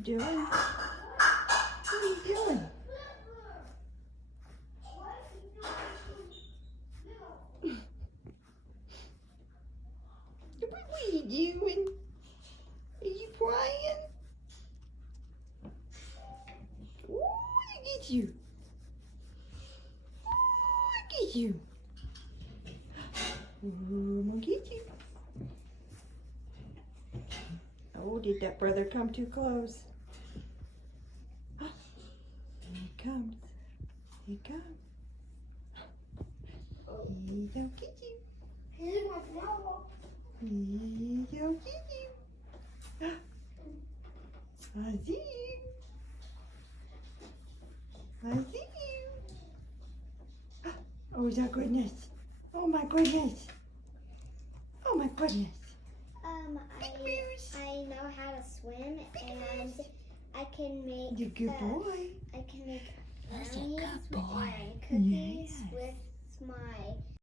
doing? What are you doing? What are you doing? Are you playing? Ooh, look at you. Look at you. I'm gonna get you. Oh, did that brother come too close? Here he comes. Here he comes. He's gonna get you. He's gonna get you. I see you. I see you. Oh my goodness. Oh my goodness. Oh my goodness. I know how to swim and I can make You're a good boy. I can make That's a brownies good boy. and cookies Yes. with my